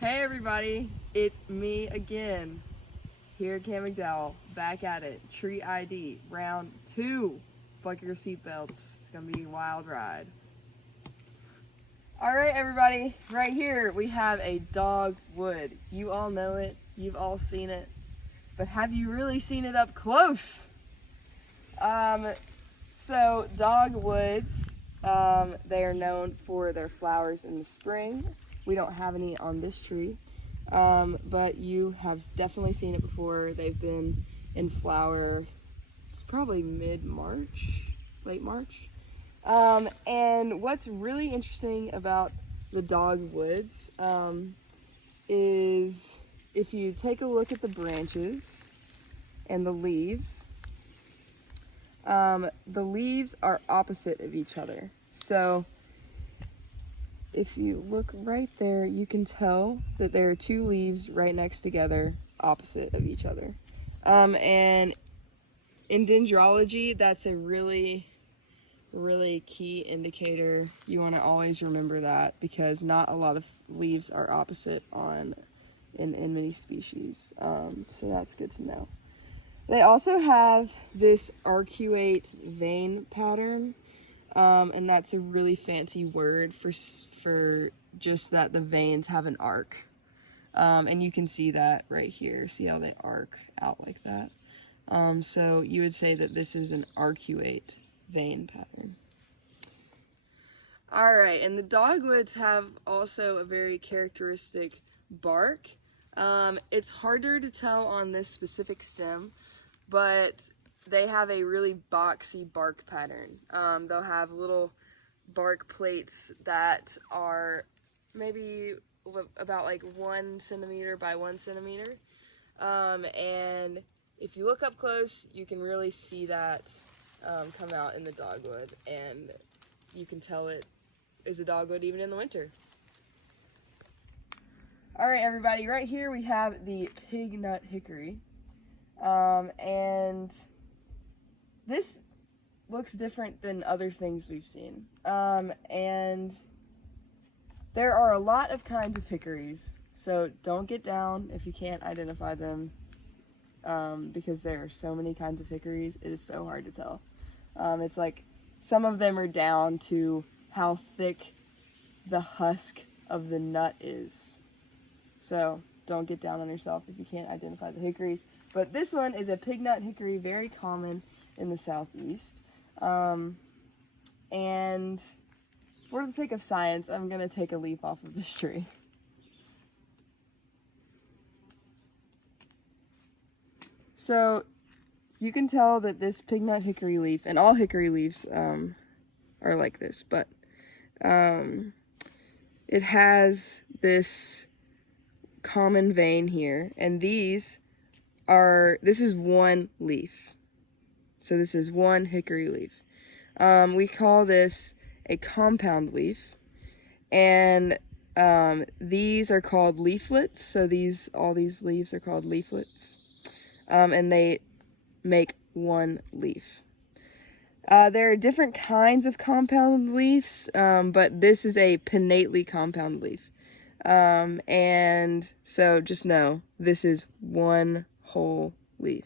Hey everybody, it's me again, here at Camp McDowell, back at it, Tree ID, round 2. Buckle your seatbelts, it's gonna be a wild ride. Alright everybody, right here we have a dogwood. You all know it, you've all seen it, but have you really seen it up close? So dogwoods, they are known for their flowers in the spring. We don't have any on this tree, but you have definitely seen it before. They've been in flower, it's probably mid-March, late March. And what's really interesting about the dogwoods is if you take a look at the branches and the leaves are opposite of each other. So if you look right there, you can tell that there are two leaves right next together, opposite of each other. And in dendrology, that's a really key indicator. You want to always remember that because not a lot of leaves are opposite in many species. So that's good to know. They also have this arcuate vein pattern. And that's a really fancy word for just that the veins have an arc. And you can see that right here. See how they arc out like that? So you would say that this is an arcuate vein pattern. Alright, and the dogwoods have also a very characteristic bark. It's harder to tell on this specific stem, but they have a really boxy bark pattern. They'll have little bark plates that are maybe about like 1 centimeter by 1 centimeter. And if you look up close, you can really see that come out in the dogwood, and you can tell it is a dogwood even in the winter. Alright everybody, right here we have the Pignut Hickory. And this looks different than other things we've seen. And there are a lot of kinds of hickories, so don't get down if you can't identify them, because there are so many kinds of hickories, it is so hard to tell. It's like some of them are down to how thick the husk of the nut is. So don't get down on yourself if you can't identify the hickories. But this one is a Pignut Hickory, very common in the southeast. And for the sake of science, I'm going to take a leaf off of this tree. So you can tell that this Pignut Hickory leaf, and all hickory leaves are like this, but it has this common vein here, and this is one leaf. So this is one hickory leaf. We call this a compound leaf, and these are called leaflets. So all these leaves are called leaflets, and they make one leaf. There are different kinds of compound leaves, but this is a pinnately compound leaf. And so just know this is one whole leaf.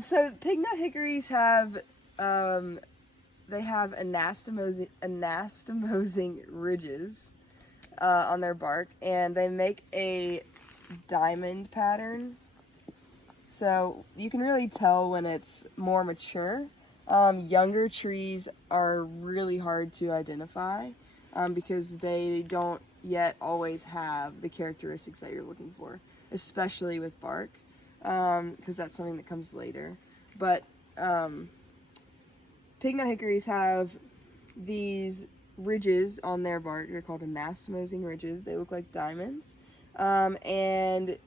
So Pignut hickories have, they have anastomosing ridges on their bark, and they make a diamond pattern. So you can really tell when it's more mature. Younger trees are really hard to identify because they don't yet always have the characteristics that you're looking for, especially with bark. Because that's something that comes later. But Pignut hickories have these ridges on their bark. They're called anastomosing ridges. They look like diamonds. And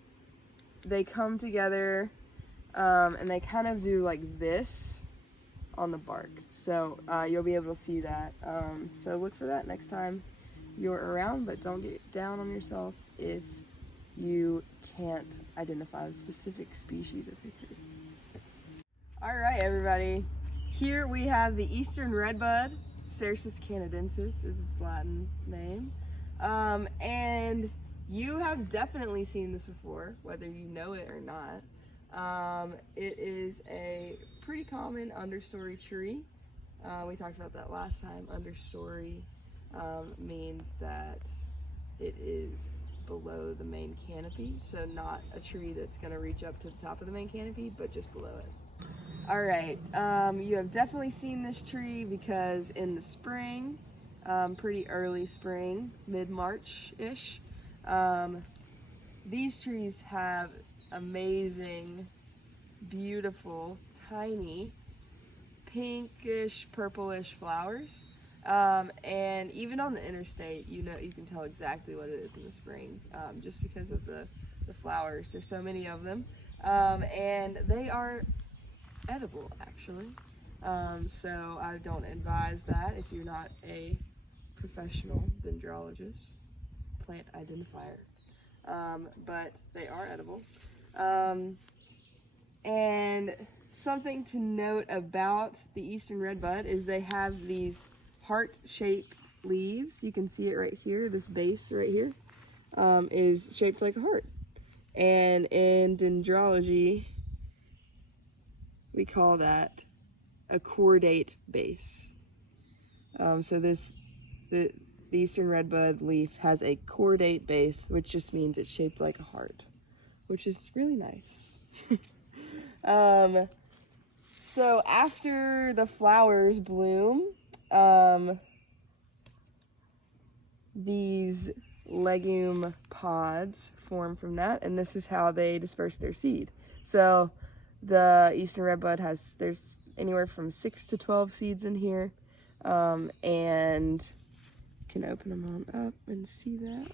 they come together and they kind of do like this on the bark. So you'll be able to see that. So look for that next time you're around, but don't get down on yourself if you can't identify the specific species of hickory. Alright everybody, here we have the eastern redbud, Cercis canadensis is its Latin name. And you have definitely seen this before, whether you know it or not. It is a pretty common understory tree. We talked about that last time. Understory means that it is below the main canopy, so not a tree that's going to reach up to the top of the main canopy, but just below it. All right, you have definitely seen this tree because in the spring, pretty early spring, mid-March-ish, these trees have amazing, beautiful, tiny, pinkish, purplish flowers. And even on the interstate, you can tell exactly what it is in the spring, just because of the flowers. There's so many of them, and they are edible, actually. So I don't advise that if you're not a professional dendrologist, plant identifier. But they are edible. And something to note about the eastern redbud is they have these heart-shaped leaves. You can see it right here. This base right here is shaped like a heart. And in dendrology, we call that a chordate base. So the eastern redbud leaf has a chordate base, which just means it's shaped like a heart, which is really nice. So after the flowers bloom, these legume pods form from that, and this is how they disperse their seed. So the eastern redbud there's anywhere from 6 to 12 seeds in here, and you can open them on up and see that.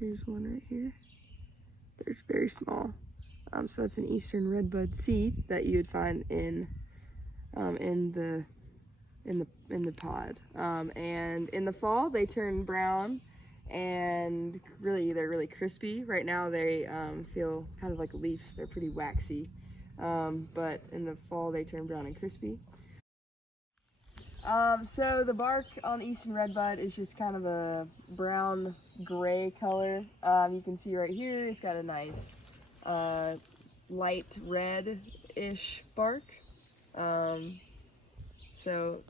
Here's one right here. There's very small. So that's an eastern redbud seed that you would find in the pod. And in the fall they turn brown, and they're really crispy. Right now they feel kind of like a leaf. They're pretty waxy, but in the fall they turn brown and crispy. So the bark on the eastern redbud is just kind of a brown gray color. You can see right here it's got a nice light red-ish bark. So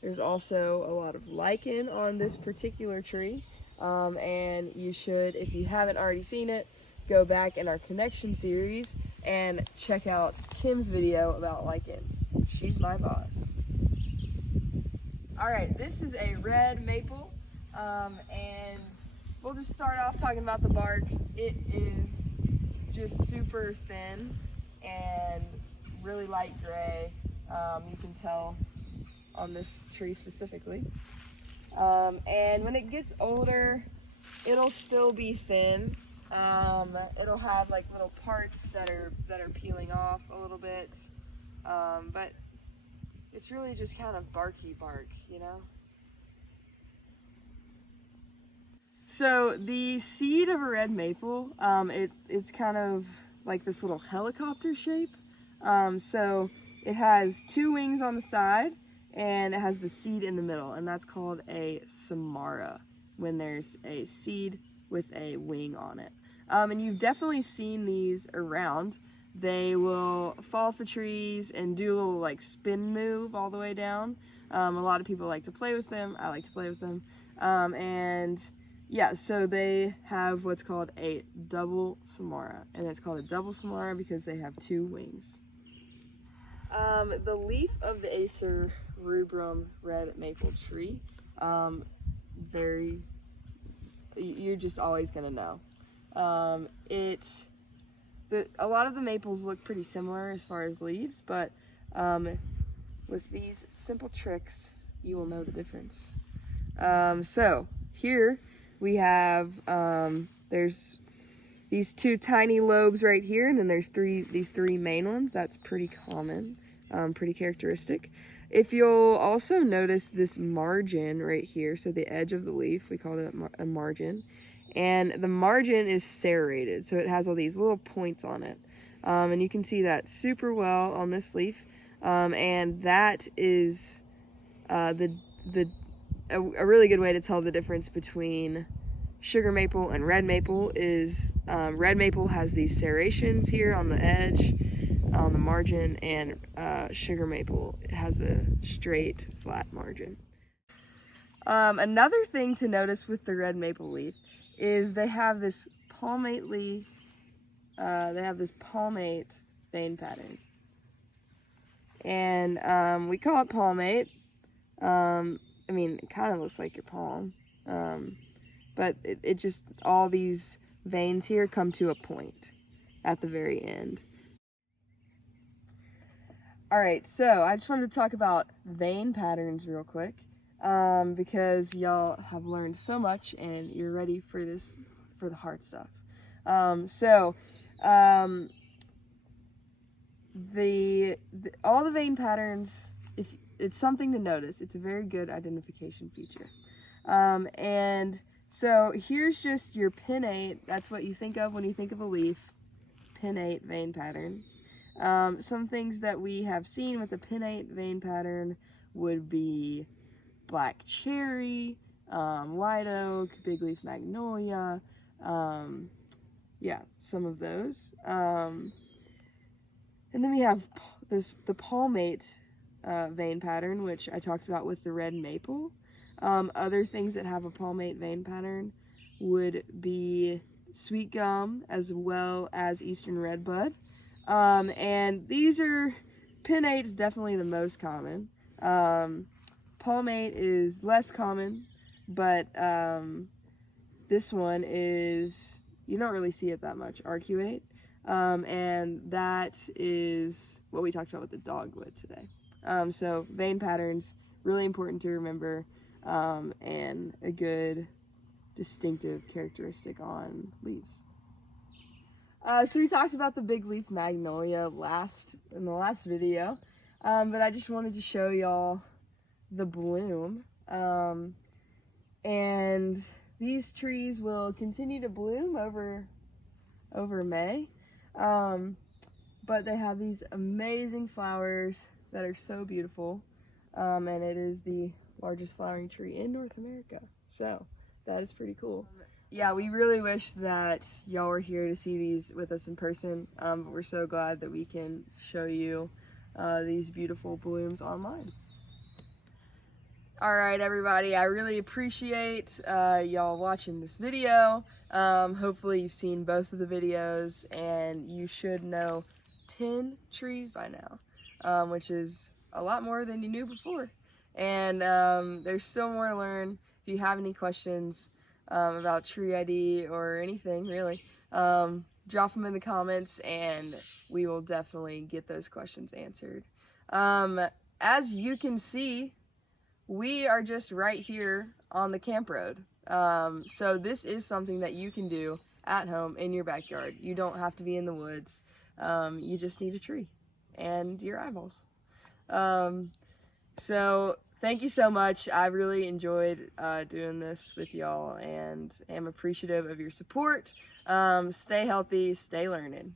there's also a lot of lichen on this particular tree, and you should, if you haven't already seen it, go back in our connection series and check out Kim's video about lichen. She's my boss. All right, this is a red maple, and we'll just start off talking about the bark. It is just super thin and really light gray. You can tell on this tree specifically. And when it gets older, it'll still be thin. It'll have like little parts that are peeling off a little bit, but it's really just kind of barky bark, you know? So the seed of a red maple, it's kind of like this little helicopter shape. So it has 2 wings on the side, and it has the seed in the middle, and that's called a Samara, when there's a seed with a wing on it. And you've definitely seen these around. They will fall off the trees and do a little like spin move all the way down. A lot of people like to play with them. I like to play with them. And yeah, so they have what's called a double Samara, and it's called a double Samara because they have 2 wings. The leaf of the Acer rubrum red maple tree, you're just always gonna know. A lot of the maples look pretty similar as far as leaves, but with these simple tricks, you will know the difference. So here we have, there's these 2 tiny lobes right here, and then there's these 3 main ones. That's pretty common, pretty characteristic. If you'll also notice this margin right here, so the edge of the leaf, we call it a margin. And the margin is serrated, so it has all these little points on it. And you can see that super well on this leaf. And that is a really good way to tell the difference between sugar maple and red maple is red maple has these serrations here on the edge, on the margin, and sugar maple has a straight, flat margin. Another thing to notice with the red maple leaf is they have this palmate leaf. They have this palmate vein pattern, and we call it palmate. I mean, it kind of looks like your palm, but it just, all these veins here come to a point at the very end. All right, so I just wanted to talk about vein patterns real quick, because y'all have learned so much and you're ready for this, for the hard stuff. All the vein patterns, if it's something to notice, it's a very good identification feature. And so here's just your pinnate. That's what you think of when you think of a leaf. Pinnate vein pattern. Some things that we have seen with the pinnate vein pattern would be black cherry, white oak, big leaf magnolia, yeah, some of those. And then we have the palmate vein pattern, which I talked about with the red maple. Other things that have a palmate vein pattern would be sweet gum as well as eastern redbud. And these are, pinnate is definitely the most common. Palmate is less common, but this one is, you don't really see it that much, arcuate. And that is what we talked about with the dogwood today. So vein patterns, really important to remember, and a good distinctive characteristic on leaves. So we talked about the big leaf magnolia in the last video, but I just wanted to show y'all the bloom. And these trees will continue to bloom over May, but they have these amazing flowers that are so beautiful, and it is the largest flowering tree in North America, so that is pretty cool. Yeah, we really wish that y'all were here to see these with us in person, but we're so glad that we can show you these beautiful blooms online. All right, everybody, I really appreciate y'all watching this video. Hopefully you've seen both of the videos, and you should know 10 trees by now, which is a lot more than you knew before. And there's still more to learn. If you have any questions about tree ID or anything, really, drop them in the comments, and we will definitely get those questions answered. As you can see, we are just right here on the camp road. So this is something that you can do at home in your backyard. You don't have to be in the woods. You just need a tree and your eyeballs. So thank you so much. I really enjoyed doing this with y'all, and am appreciative of your support. Stay healthy, stay learning.